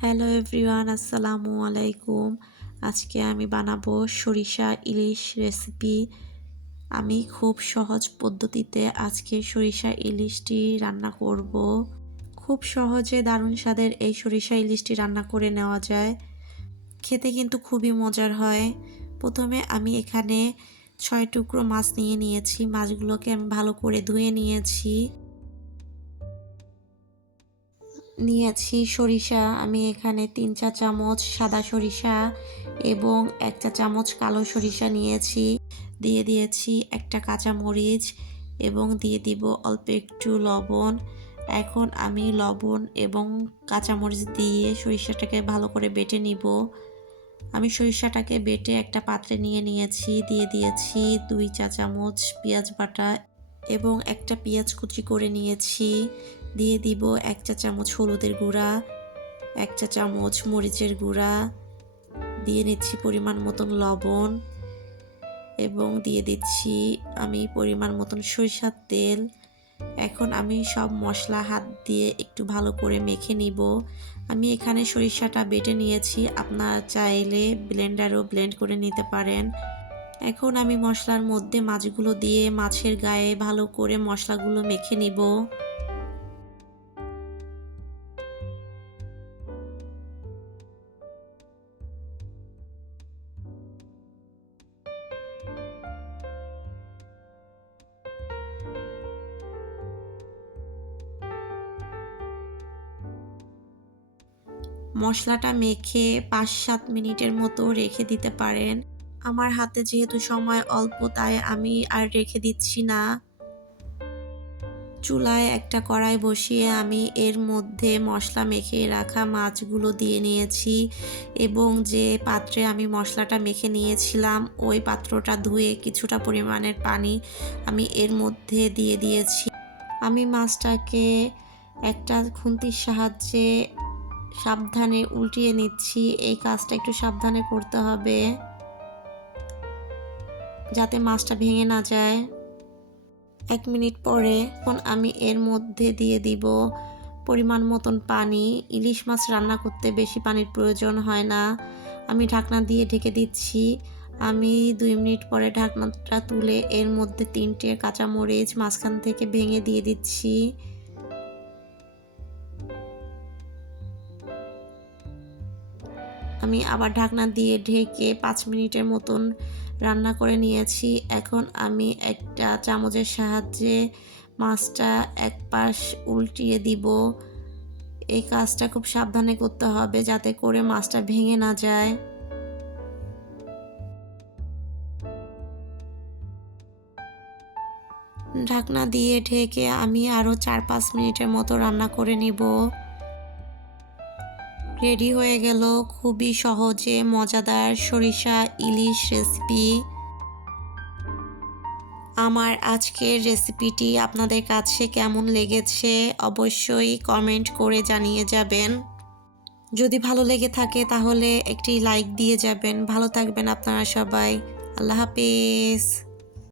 Hello everyone আসসালামু আলাইকুম আজকে আমি বানাবো সরিষা ইলিশ রেসিপি আমি খুব সহজ পদ্ধতিতে আজকে সরিষা ইলিশটি রান্না করব। খুব সহজে দারুণ স্বাদের এই সরিষা ইলিশটি রান্না করে নেওয়া যায়। খেতে কিন্তু খুবই মজার হয়। প্রথমে আমি এখানে ছয় টুকরো মাছ নিয়ে নিয়েছি। মাছগুলোকে আমি ভালো করে ধুয়ে নিয়েছি। নিয়েছি সরিষা। আমি এখানে তিন চা চামচ সাদা সরিষা এবং এক চা চামচ কালো সরিষা নিয়েছি। দিয়ে দিয়েছি একটা কাঁচা মরিচ এবং দিয়ে দিব অল্প একটু লবণ। এখন আমি লবণ এবং কাঁচামরিচ দিয়ে সরিষাটাকে ভালো করে বেটে নিব। আমি সরিষাটাকে বেটে একটা পাত্রে নিয়ে নিয়েছি। দিয়ে দিয়েছি দুই চা চামচ পেঁয়াজ বাটা এবং একটা পেঁয়াজ কুচি করে নিয়েছি। দিয়ে দিব এক চা চামচ হলুদের গুঁড়া, এক চা চামচ মরিচের গুঁড়া। দিয়ে নিচ্ছি পরিমাণ মতন লবণ এবং দিয়ে দিচ্ছি আমি পরিমাণ মতন সরিষার তেল। এখন আমি সব মশলা হাত দিয়ে একটু ভালো করে মেখে নিব। আমি এখানে সরিষাটা বেটে নিয়েছি। আপনারা চাইলে ব্লেন্ডারও ব্লেন্ড করে নিতে পারেন। এখন আমি মশলার মধ্যে মাছগুলো দিয়ে মাছের গায়ে ভালো করে মশলাগুলো মেখে নিব। মশলাটা মেখে পাঁচ সাত মিনিটের মতো রেখে দিতে পারেন। আমার হাতে যেহেতু সময় অল্প, তাই আমি আর রেখে দিচ্ছি না। চুলায় একটা কড়াই বসিয়ে আমি এর মধ্যে মশলা মেখে রাখা মাছগুলো দিয়ে নিয়েছি এবং যে পাত্রে আমি মশলাটা মেখে নিয়েছিলাম, ওই পাত্রটা ধুয়ে কিছুটা পরিমাণের পানি আমি এর মধ্যে দিয়ে দিয়েছি। আমি মাছটাকে একটা খুন্তির সাহায্যে সাবধানে উল্টিয়ে নিচ্ছি। এই কাজটা একটু সাবধানে করতে হবে। যাতে মাছটা ভেঙে না যায়। এক মিনিট পরে এখন আমি এর মধ্যে দিয়ে দিব পরিমাণ মতন পানি। ইলিশ মাছ রান্না করতে বেশি পানির প্রয়োজন হয় না। আমি ঢাকনা দিয়ে ঢেকে দিচ্ছি। আমি দুই মিনিট পরে ঢাকনাটা তুলে এর মধ্যে তিনটে কাঁচামরিচ মাঝখান থেকে ভেঙে দিয়ে দিচ্ছি। আমি আবার ঢাকনা দিয়ে ঢেকে পাঁচ মিনিটের মতন রান্না করে নিয়েছি। এখন আমি একটা চামচের সাহায্যে মাছটা এক পাশ উল্টিয়ে দিব। এই কাজটা খুব সাবধানে করতে হবে যাতে করে মাছটা ভেঙে না যায়। ঢাকনা দিয়ে ঢেকে আমি আরও চার পাঁচ মিনিটের মতো রান্না করে নিব। রেডি হয়ে গেল খুবই সহজে মজাদার সরিষা ইলিশ রেসিপি। আমার আজকের রেসিপিটি আপনাদের কাছে কেমন লেগেছে অবশ্যই কমেন্ট করে জানিয়ে যাবেন। যদি ভালো লেগে থাকে তাহলে একটি লাইক দিয়ে যাবেন। ভালো থাকবেন আপনারা সবাই। আল্লাহ হাফিজ।